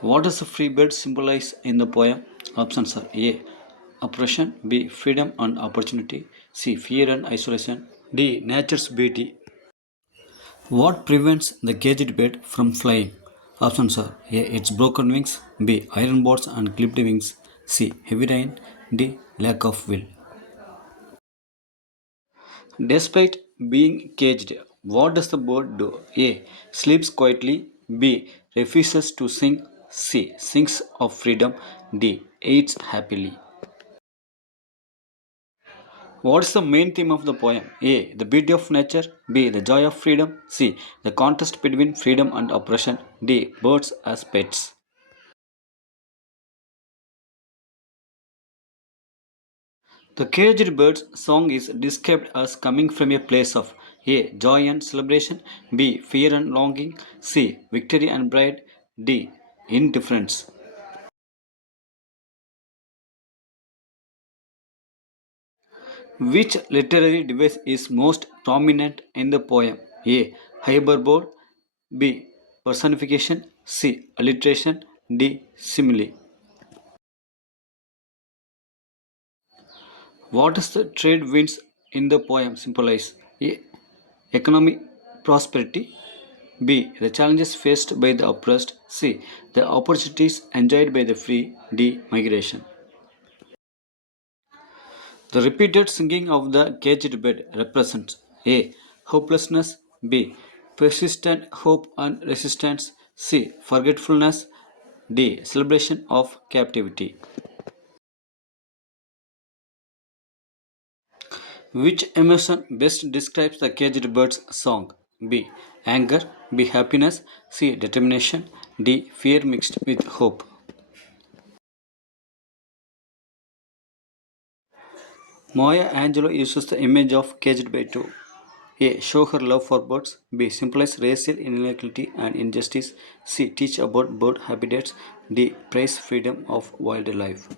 What does the free bird symbolize in the poem? Options are A. Oppression, B. Freedom and opportunity, C. Fear and isolation, D. Nature's beauty. What prevents the caged bird from flying? Options are A. Its broken wings, B. Iron boards and clipped wings, C. Heavy rain, D. Lack of will. Despite being caged, what does the bird do? A. Sleeps quietly, B. Refuses to sing, C. Sings of freedom, D. Eats happily. What is the main theme of the poem? A. The beauty of nature, B. The joy of freedom, C. The contrast between freedom and oppression, D. Birds as pets. The caged bird's song is described as coming from a place of A. Joy and celebration, B. Fear and longing, C. Victory and pride, D. Indifference. Which literary device is most prominent in the poem? A. Hyperbole, B. Personification, C. Alliteration, D. Simile. What does the trade winds in the poem symbolize? A. Economic prosperity, B. The challenges faced by the oppressed, C. The opportunities enjoyed by the free, D. Migration. The repeated singing of the caged bird represents A. Hopelessness, B. Persistent hope and resistance, C. Forgetfulness, D. Celebration of captivity. Which emotion best describes the caged bird's song? B. Anger, B. Happiness, C. Determination, D. Fear mixed with hope. Maya Angelou uses the image of caged bird to A. Show her love for birds, B. Symbolize racial inequality and injustice, C. Teach about bird habitats, D. Praise freedom of wildlife.